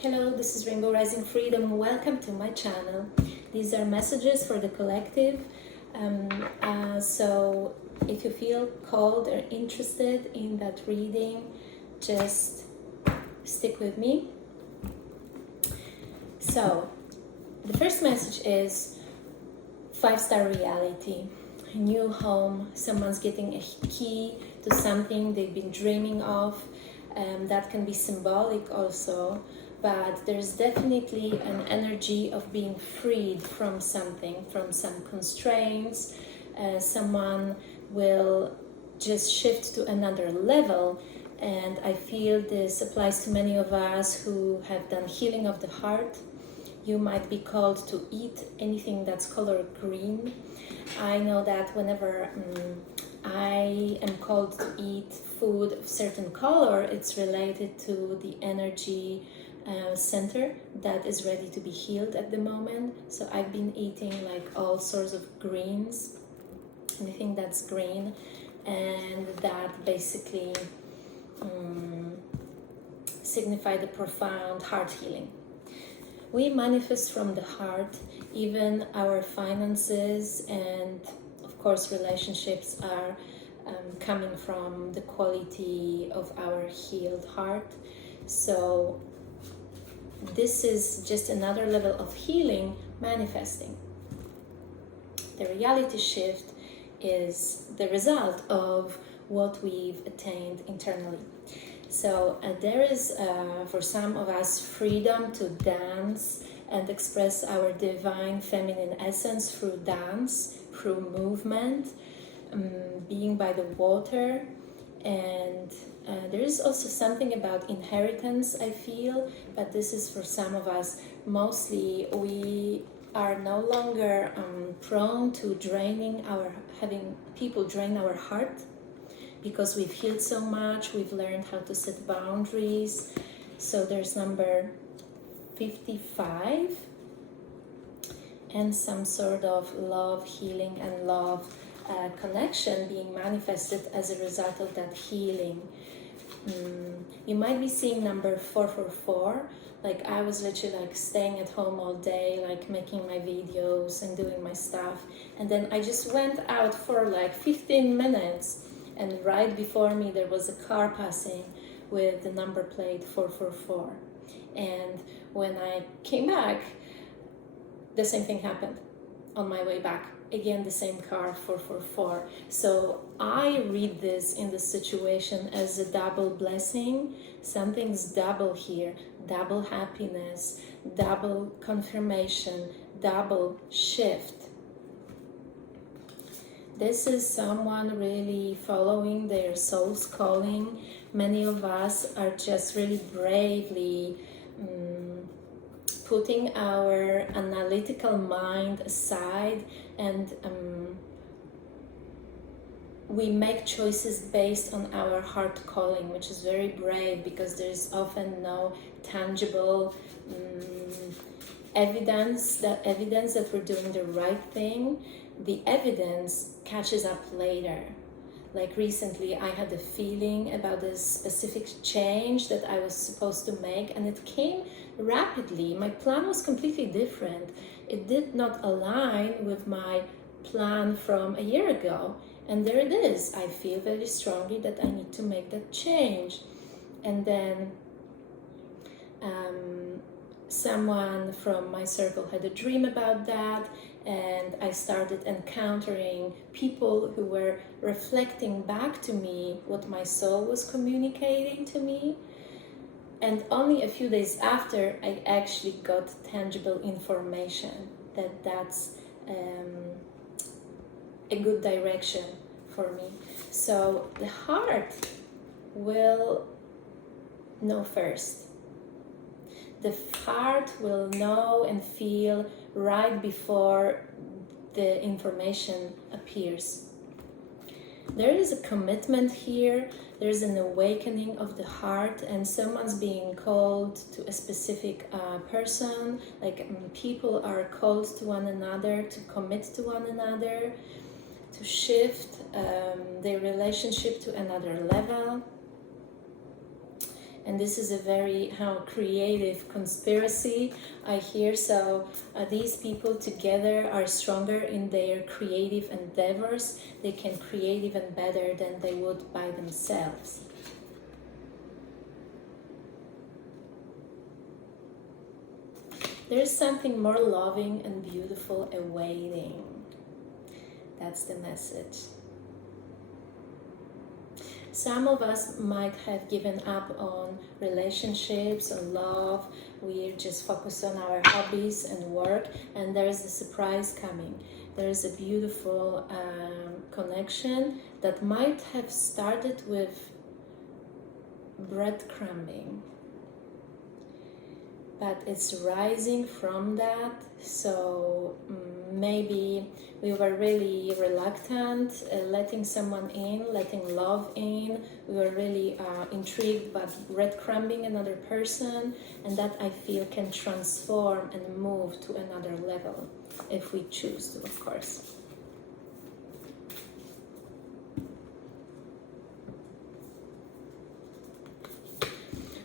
Hello, this is Rainbow Rising Freedom. Welcome to my channel. These are messages for the collective. So if you feel called or interested in that reading, just stick with me. So the first message is 5-star reality. A new home, someone's getting a key to something they've been dreaming of. That can be symbolic also, but there's definitely an energy of being freed from something, from some constraints. Someone will just shift to another level, and I feel this applies to many of us who have done healing of the heart. You might be called to eat anything that's color green. I know that whenever I am called to eat food of certain color, it's related to the energy center that is ready to be healed at the moment. So I've been eating like all sorts of greens, anything that's green, and that basically signify the profound heart healing. We manifest from the heart. Even our finances and of course relationships are coming from the quality of our healed heart. So this is just another level of healing manifesting. The reality shift is the result of what we've attained internally. So there is, for some of us, freedom to dance and express our divine feminine essence through dance, through movement, being by the water. And there is also something about inheritance, I feel, but this is for some of us. Mostly we are no longer prone to having people drain our heart, because we've healed so much, we've learned how to set boundaries. So there's number 55 and some sort of love, healing, and love connection being manifested as a result of that healing. You might be seeing number 444. Like I was literally like staying at home all day, like making my videos and doing my stuff, and then I just went out for like 15 minutes, and right before me there was a car passing with the number plate 444. And when I came back, the same thing happened on my way back. Again, the same car, 444. So I read this in the situation as a double blessing. Something's double here, double happiness, double confirmation, double shift. This is someone really following their soul's calling. Many of us are just really bravely putting our analytical mind aside, and we make choices based on our heart calling, which is very brave, because there's often no tangible evidence that we're doing the right thing. The evidence catches up later. Like recently I had a feeling about this specific change that I was supposed to make, and it came rapidly. My plan was completely different. It did not align with my plan from a year ago, and there it is. I feel very strongly that I need to make that change. And then someone from my circle had a dream about that, and I started encountering people who were reflecting back to me what my soul was communicating to me. And only a few days after, I actually got tangible information that that's a good direction for me. So the heart will know first. The heart will know and feel right before the information appears. There is a commitment here, there's an awakening of the heart, and someone's being called to a specific person. Like people are called to one another, to commit to one another, to shift their relationship to another level. And this is a very creative conspiracy I hear. So these people together are stronger in their creative endeavors. They can create even better than they would by themselves. There is something more loving and beautiful awaiting. That's the message. Some of us might have given up on relationships or love. We're just focused on our hobbies and work, and there's a surprise coming. There's a beautiful connection that might have started with breadcrumbing, but it's rising from that. So maybe we were really reluctant letting someone in, letting love in. We were really intrigued by breadcrumbing another person, and that I feel can transform and move to another level if we choose to, of course.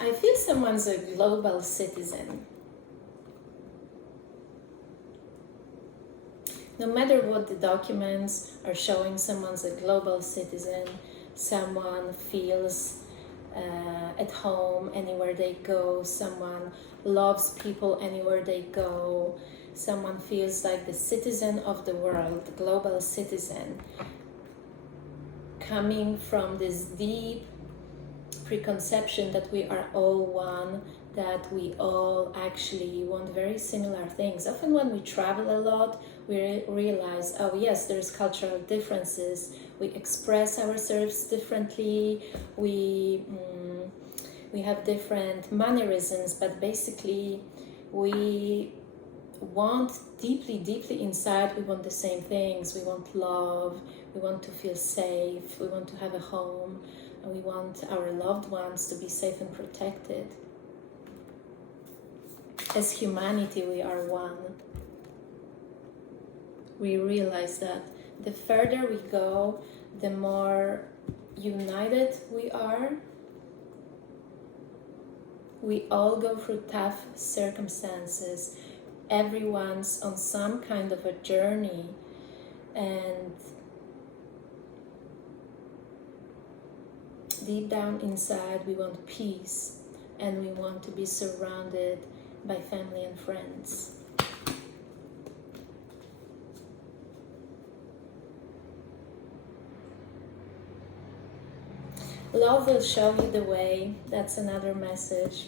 I feel someone's a global citizen. No matter what the documents are showing, someone's a global citizen. Someone feels at home anywhere they go. Someone loves people anywhere they go. Someone feels like the citizen of the world, the global citizen, coming from this deep preconception that we are all one, that we all actually want very similar things. Often when we travel a lot, we realize, oh yes, there's cultural differences. We express ourselves differently. We have different mannerisms, but basically we want deeply, deeply inside, we want the same things. We want love. We want to feel safe. We want to have a home. And we want our loved ones to be safe and protected. As humanity, we are one. We realize that the further we go, the more united we are. We all go through tough circumstances. Everyone's on some kind of a journey, and deep down inside we want peace, and we want to be surrounded by family and friends. Love will show you the way. That's another message.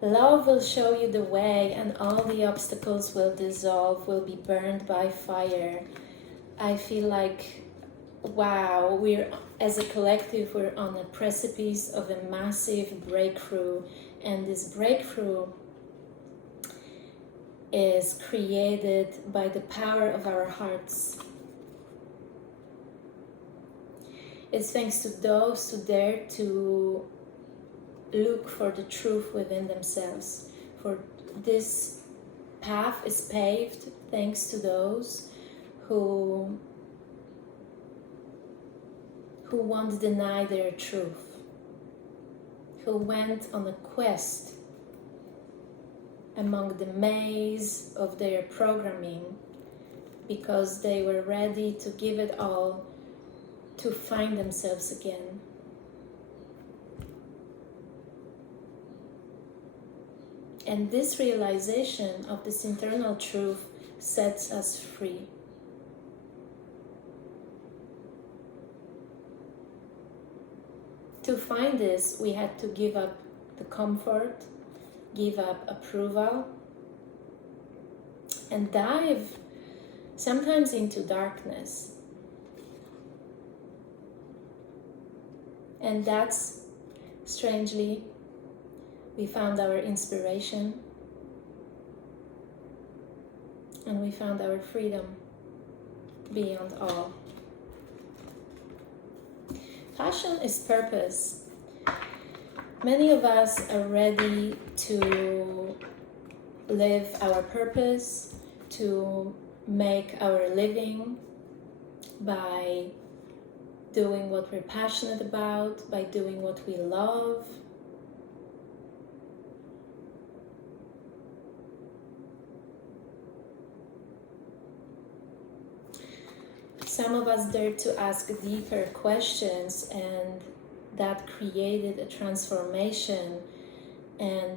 Love will show you the way, and all the obstacles will dissolve, will be burned by fire. I feel like, wow, as a collective, we're on a precipice of a massive breakthrough, and this breakthrough is created by the power of our hearts. It's thanks to those who dare to look for the truth within themselves. For this path is paved thanks to those who won't deny their truth, who went on a quest among the maze of their programming because they were ready to give it all to find themselves again. And this realization of this internal truth sets us free. To find this, we had to give up the comfort, give up approval, and dive sometimes into darkness. And that's, strangely, we found our inspiration, and we found our freedom beyond all. Passion is purpose. Many of us are ready to live our purpose, to make our living by doing what we're passionate about, by doing what we love. some of us dared to ask deeper questions, and that created a transformation and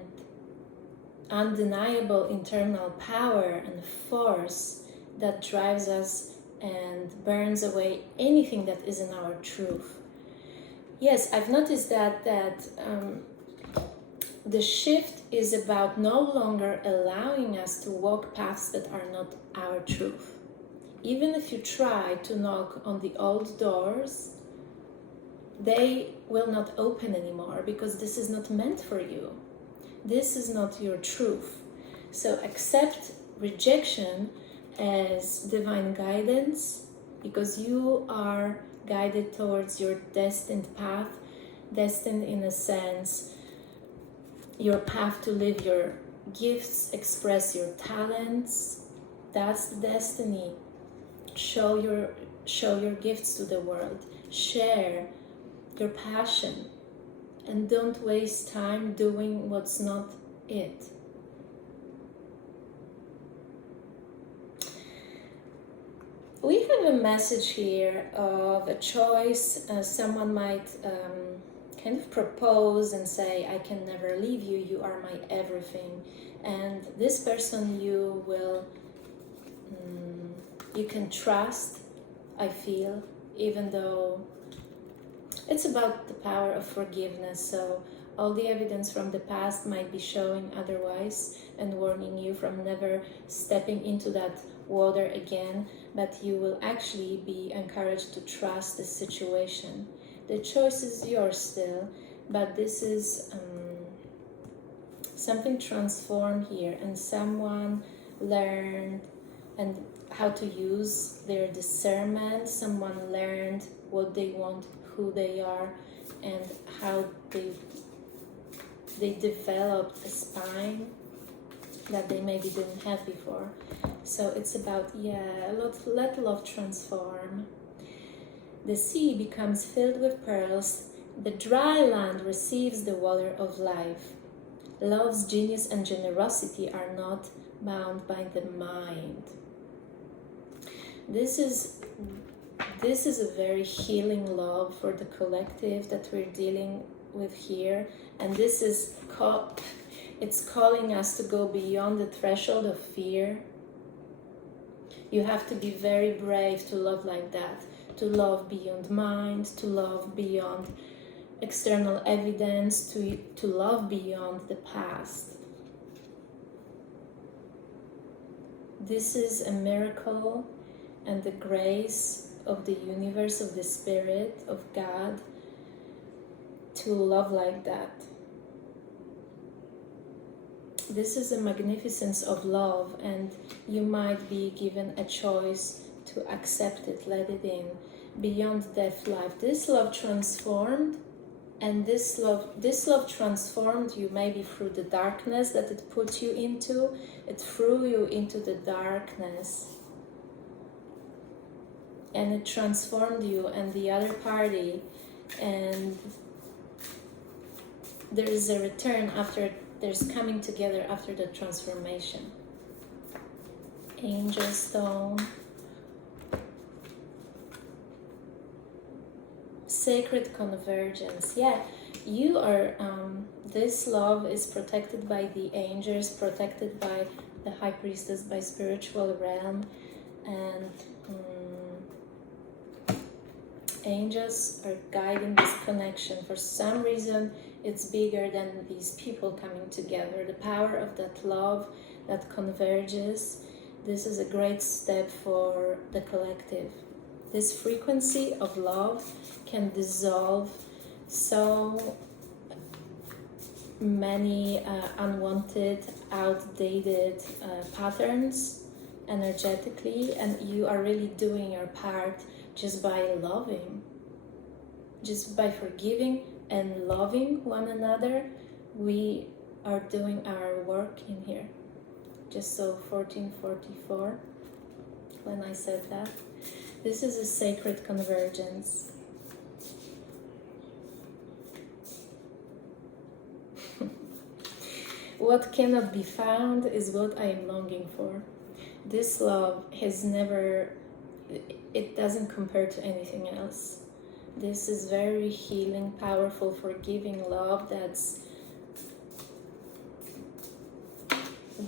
undeniable internal power and force that drives us and burns away anything that isn't our truth. Yes, I've noticed that the shift is about no longer allowing us to walk paths that are not our truth. Even if you try to knock on the old doors, they will not open anymore because this is not meant for you. This is not your truth. So accept rejection as divine guidance, because you are guided towards your destined path, destined in a sense, your path to live your gifts, express your talents. That's the destiny. Show your gifts to the world. Share your passion, and don't waste time doing what's not it. We have a message here of a choice. Someone might kind of propose and say, I can never leave you, you are my everything. And this person you will, you can trust, I feel, even though it's about the power of forgiveness. So all the evidence from the past might be showing otherwise and warning you from never stepping into that water again, but you will actually be encouraged to trust the situation. The choice is yours still, but this is something transformed here, and someone learned and how to use their discernment. Someone learned what they want, who they are, and how they developed a spine that they maybe didn't have before. So it's about, let love transform. The sea becomes filled with pearls. The dry land receives the water of life. Love's genius and generosity are not bound by the mind. This is a very healing love for the collective that we're dealing with here, and this is it's calling us to go beyond the threshold of fear. You have to be very brave to love like that, to love beyond mind, to love beyond external evidence, to love beyond the past. This is a miracle and the grace of the universe, of the Spirit, of God, to love like that. This is a magnificence of love, and you might be given a choice to accept it, let it in. Beyond death, life. This love transformed, and this love transformed you maybe through the darkness that it put you into. It threw you into the darkness, and it transformed you and the other party, and there is a return after. There's coming together after the transformation. Angel stone. Sacred convergence. Yeah, you are, this love is protected by the angels, protected by the High Priestess, by spiritual realm, and angels are guiding this connection. For some reason, it's bigger than these people coming together. The power of that love that converges. This is a great step for the collective. This frequency of love can dissolve so many unwanted, outdated patterns energetically, and you are really doing your part just by loving, just by forgiving and loving one another. We are doing our work in here. Just so 1444, when I said that. This is a sacred convergence. What cannot be found is what I am longing for. This love has never it doesn't compare to anything else. This is very healing, powerful, forgiving love that's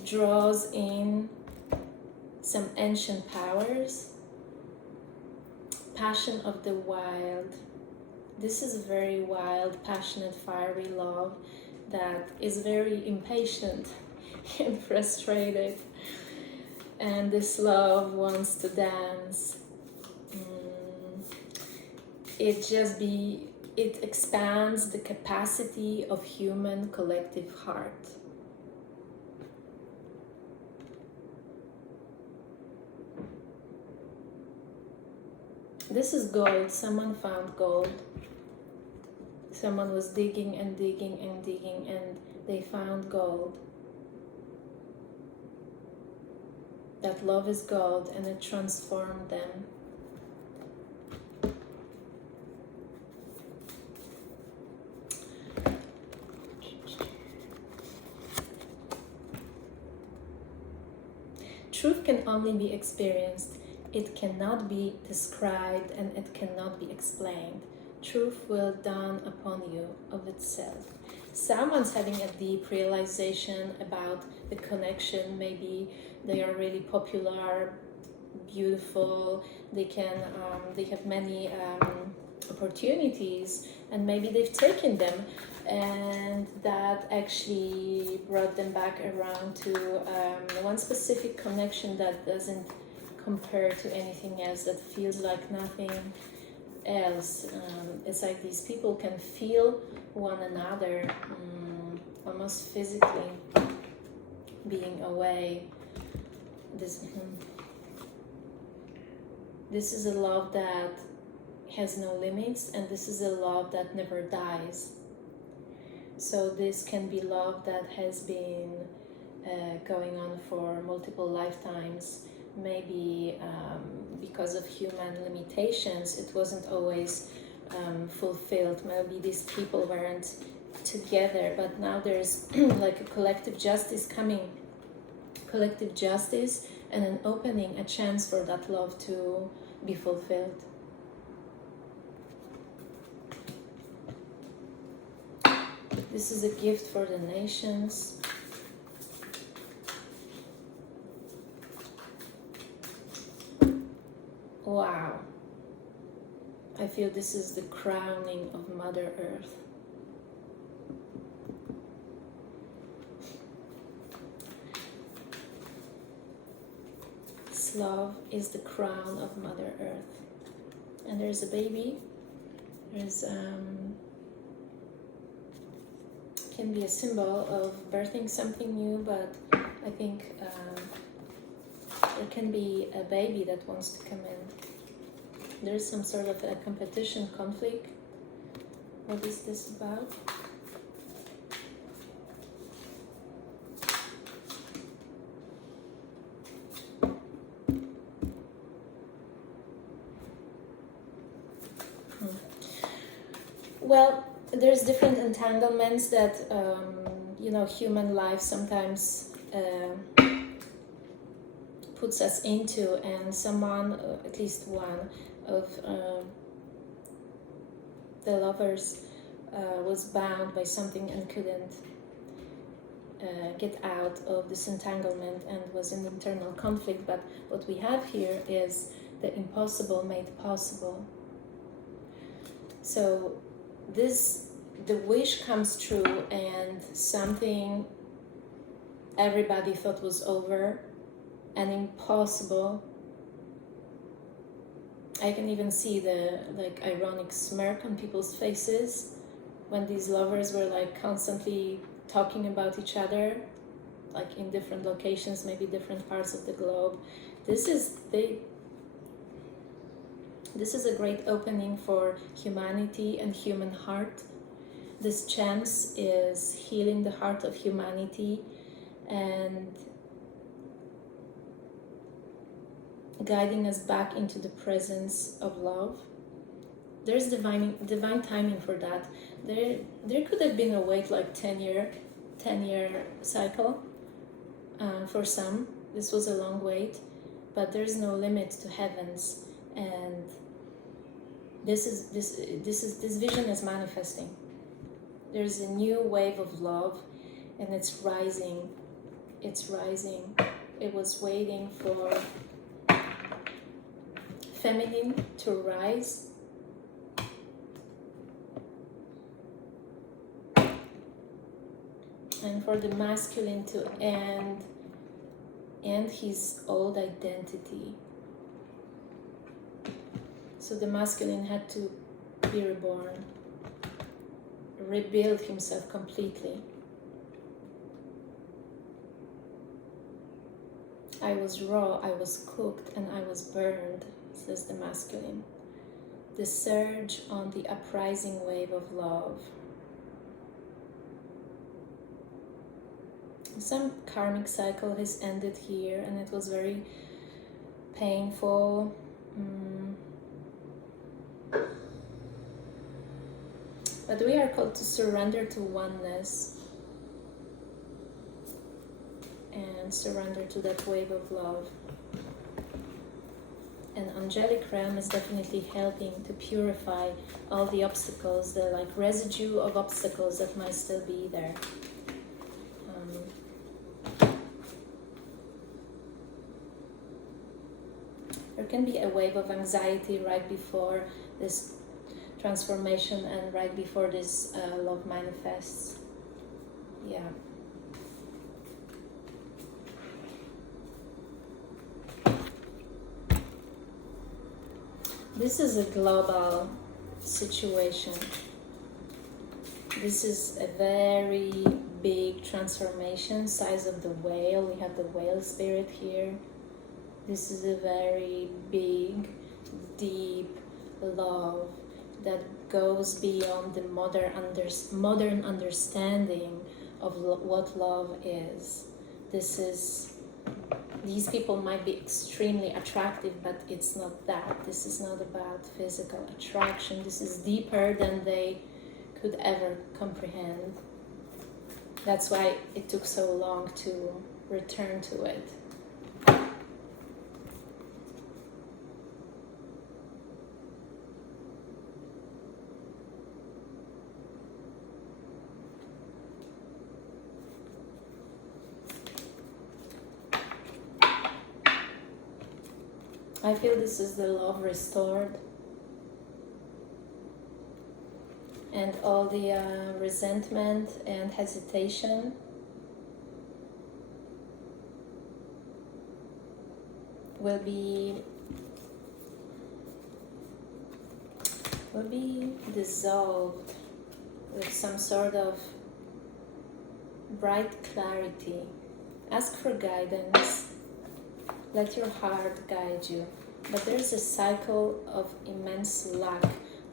draws in some ancient powers. Passion of the wild. This is very wild, passionate, fiery love that is very impatient and frustrated. And this love wants to dance. It expands the capacity of human collective heart. This is gold. Someone found gold. Someone was digging and digging and digging, and they found gold. That love is gold, and it transformed them. Truth can only be experienced. It cannot be described, and it cannot be explained. Truth will dawn upon you of itself. Someone's having a deep realization about the connection. Maybe they are really popular, beautiful. They have many opportunities, and maybe they've taken them, and that actually brought them back around to one specific connection that doesn't compare to anything else, that feels like nothing else. It's like these people can feel one another, almost physically being away. This is a love that has no limits, and this is a love that never dies. So this can be love that has been going on for multiple lifetimes. Maybe because of human limitations, it wasn't always fulfilled. Maybe these people weren't together, but now there's like a collective justice coming. Collective justice and an opening, a chance for that love to be fulfilled. This is a gift for the nations. Wow. I feel this is the crowning of Mother Earth. This love is the crown of Mother Earth. And there's a baby. There's can be a symbol of birthing something new, but I think it can be a baby that wants to come in. There's some sort of a competition, conflict. What is this about? Well, there's different entanglements that human life sometimes puts us into, and someone, at least one of the lovers was bound by something and couldn't get out of this entanglement and was in internal conflict. But what we have here is the impossible made possible. So the wish comes true, and something everybody thought was over and impossible. I can even see the ironic smirk on people's faces when these lovers were like constantly talking about each other, like in different locations, maybe different parts of the globe. This is a great opening for humanity and human heart. This chance is healing the heart of humanity and guiding us back into the presence of love. There's divine timing for that. There could have been a wait, like 10-year cycle for some. This was a long wait, but there's no limit to heavens, and this vision is manifesting. There's a new wave of love, and it's rising. It's rising. It was waiting for feminine to rise, and for the masculine to end his old identity. So the masculine had to be reborn, rebuild himself completely. I was raw, I was cooked, and I was burned, says the masculine. The surge on the uprising wave of love. Some karmic cycle has ended here, and it was very painful. But we are called to surrender to oneness and surrender to that wave of love. And angelic realm is definitely helping to purify all the obstacles, the like residue of obstacles that might still be there. There can be a wave of anxiety right before this transformation and right before this love manifests. Yeah. This is a global situation. This is a very big transformation, size of the whale. We have the whale spirit here. This is a very big, deep love that goes beyond the modern understanding of what love is. These people might be extremely attractive, but it's not that. This is not about physical attraction. This is deeper than they could ever comprehend. That's why it took so long to return to it. I feel this is the love restored, and all the resentment and hesitation will be dissolved with some sort of bright clarity. Ask for guidance. Let your heart guide you. But there's a cycle of immense lack,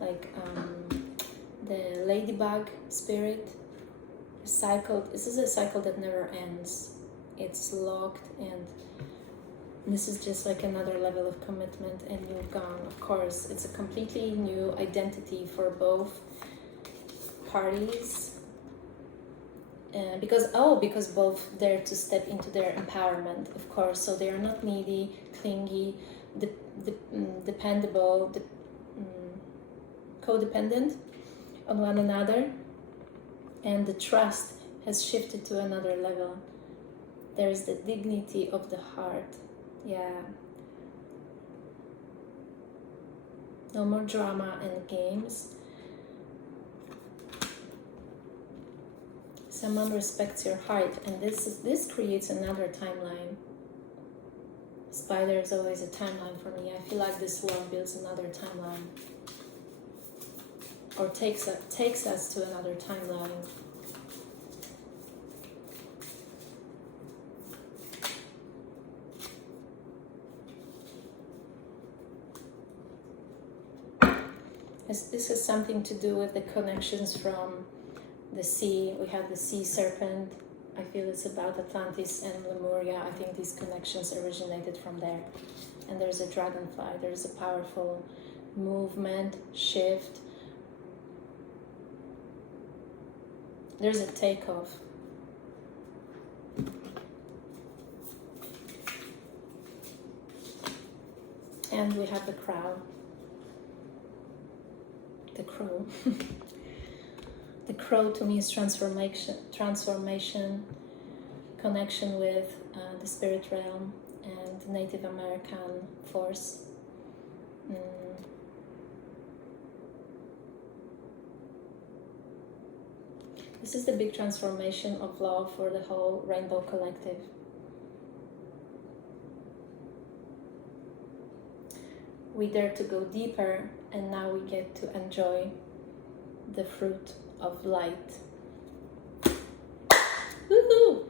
like the ladybug spirit. This is a cycle that never ends. It's locked, and this is just like another level of commitment, and you're gone. Of course, it's a completely new identity for both parties. Because both dare to step into their empowerment, of course, so they are not needy, clingy, dependable, codependent on one another, and the trust has shifted to another level. There's the dignity of the heart. Yeah. No more drama and games. Someone respects your heart, and this creates another timeline. Spider is always a timeline for me. I feel like this love builds another timeline, or takes us to another timeline. This has something to do with the connections from the sea. We have the sea serpent. I feel it's about Atlantis and Lemuria. I think these connections originated from there. And there's a dragonfly. There's a powerful movement, shift. There's a takeoff. And we have the crow. The crow. The crow to me is transformation, connection with the spirit realm and Native American force. This is the big transformation of love for the whole Rainbow Collective. We dare to go deeper, and now we get to enjoy the fruit of light. Woohoo!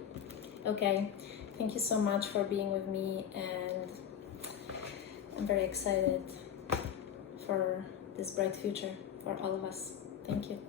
Okay, thank you so much for being with me, and I'm very excited for this bright future for all of us. Thank you.